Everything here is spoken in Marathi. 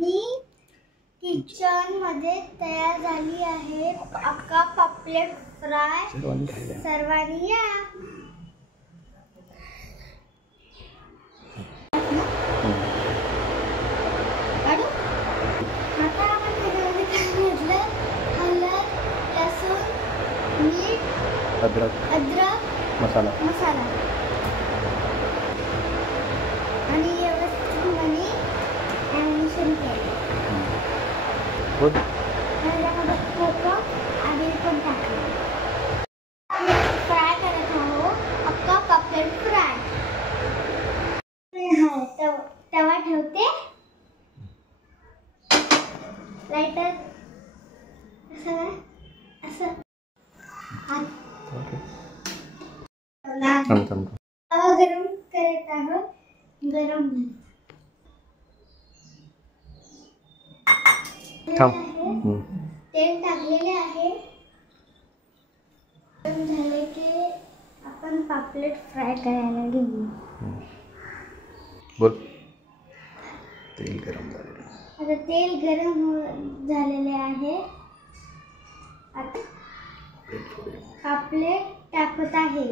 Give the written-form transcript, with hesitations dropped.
मी किचन मध्ये तयार झाली आहे अक्का पापलेट फ्राय. सर्वांनी या. आता आपण त्याच्यामध्ये काय घातलं? हळद, लसूण, मीठ, अद्रक मसाला आणि व्यवस्थितपणे ॲडिशन केलं. त्याच्यामध्ये खोबरं आधी पण टाकलं. फ्राय करत आहोत अक्का पापलेट फ्राय. तवा ठेवते. लाइटर असं तवा गरम करत आहोत. गरम तेल टाकलेले आहे. झाले की आपण पापलेट फ्राय करायला घेऊ. बोल. तेल गरम झालेलं. आता तेल गरम झालेले आहे. आता पापलेट टाकत आहे.